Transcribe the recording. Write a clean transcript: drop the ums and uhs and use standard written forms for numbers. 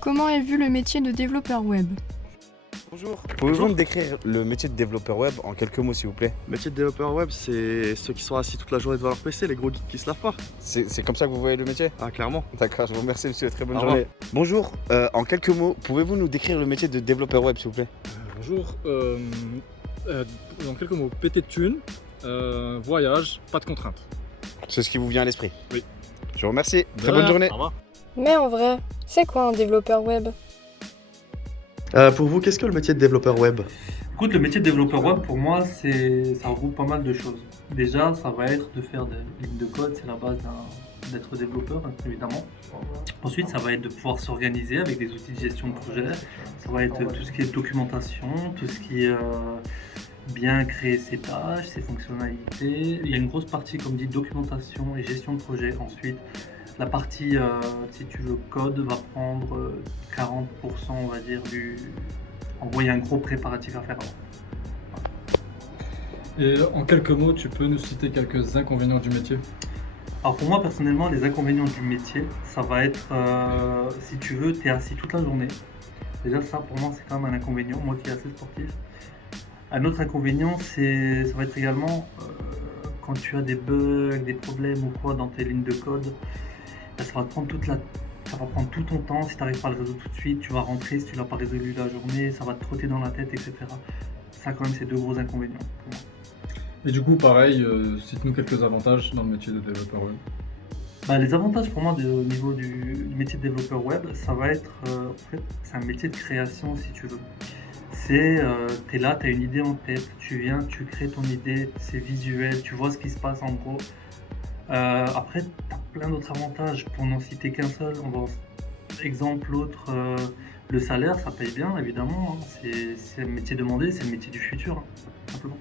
Comment est vu le métier de développeur web? Bonjour, pouvez-vous me décrire le métier de développeur web en quelques mots s'il vous plaît? Métier de développeur web, c'est ceux qui sont assis toute la journée devant leur PC, les gros geeks qui se lavent pas. C'est comme ça que vous voyez le métier? Ah, clairement. D'accord, je vous remercie monsieur, très bonne Au journée. Bonjour, en quelques mots, pouvez-vous nous décrire le métier de développeur web s'il vous plaît? Bonjour, en quelques mots, péter de thunes, voyage, pas de contraintes. C'est ce qui vous vient à l'esprit? Oui. Je vous remercie, très De bonne rien. journée. Au revoir. Mais en vrai, c'est quoi un développeur web? Pour vous, qu'est-ce que le métier de développeur web? Écoute, le métier de développeur web, pour moi, ça regroupe pas mal de choses. Déjà, ça va être de faire des lignes de code, c'est la base d'être développeur, hein, évidemment. Ensuite, ça va être de pouvoir s'organiser avec des outils de gestion de projet. Ça va être tout ce qui est documentation, tout ce qui est bien créer ses tâches, ses fonctionnalités. Il y a une grosse partie, comme dit, documentation et gestion de projet. Ensuite, la partie, si tu veux, code va prendre 40%, on va dire, En gros, il y a un gros préparatif à faire avant. Et en quelques mots, tu peux nous citer quelques inconvénients du métier? Alors pour moi, personnellement, les inconvénients du métier, ça va être, si tu veux, tu es assis toute la journée. Déjà, ça, pour moi, c'est quand même un inconvénient, moi qui suis assez sportif. Un autre inconvénient, ça va être également quand tu as des bugs, des problèmes ou quoi dans tes lignes de code, ça va prendre ça va prendre tout ton temps. Si tu n'arrives pas à le résoudre tout de suite, tu vas rentrer. Si tu ne l'as pas résolu la journée, ça va te trotter dans la tête, etc. Ça, quand même, c'est deux gros inconvénients pour moi. Et du coup, pareil, cite-nous quelques avantages dans le métier de développeur web. Les avantages pour moi au niveau du métier de développeur web, ça va être, en fait, c'est un métier de création si tu veux. T'es là, t'as une idée en tête, tu viens, tu crées ton idée, c'est visuel, tu vois ce qui se passe en gros. Après, t'as plein d'autres avantages, pour n'en citer qu'un seul. Exemple, l'autre, le salaire, ça paye bien évidemment, hein. C'est un métier demandé, c'est le métier du futur, hein, simplement.